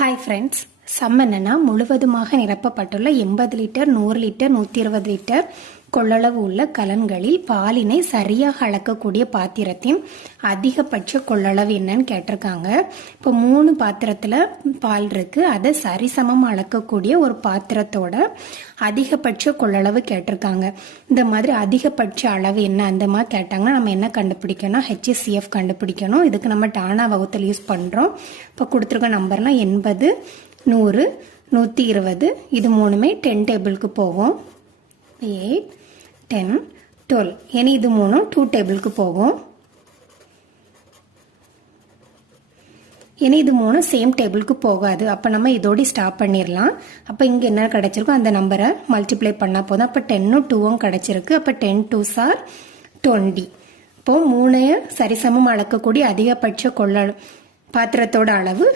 Hi friends, some என்னன்னா முழுவதுமாக நிரப்பப்பட்டுள்ள 80 litre 100 litre 120 litre கொள்ளளவு உள்ள கலன்களில் பாலினை சரியாக அளக்கக்கூடிய பாத்திரத்தின் அதிகபட்ச கொள்ளளவு என்னன்னு கேட்டிருக்காங்க. இப்போ 3 பாத்திரத்துல பால் இருக்கு, அதை சரிசமம் அளக்கக்கூடிய ஒரு பாத்திரத்தோட அதிகபட்ச கொள்ளளவு கேட்டிருக்காங்க. இந்த மாதிரி அதிகபட்ச அளவு என்ன அந்த மாதிரி கேட்டாங்கன்னா நம்ம என்ன கண்டுபிடிக்கணும், HCF கண்டுபிடிக்கணும். இதுக்கு நம்ம டானா வகுத்தல் யூஸ் பண்றோம். இப்போ கொடுத்துருக்க நம்பர்லாம் 80 100 120 இது மூணுமே 10 டேபிளுக்கு போகும். 8 10 12 ஏன்னா இது மூணும் 2 டேபிளுக்கு போகும். ஏன்னா இது மூணும் சேம் டேபிளுக்கு போகாது. அப்போ நம்ம இதோட ஸ்டாப் பண்ணிடலாம். அப்போ இங்கே என்ன கிடைச்சிருக்கோ அந்த நம்பரை மல்டிப்ளை பண்ணால் போதும். அப்போ 10ம் 2ம் கிடைச்சிருக்கு. அப்போ 10 2s are 20. இப்போ 3 சரிசமம் அளக்கக்கூடிய அதிகபட்ச பாத்திரத்தோட அளவு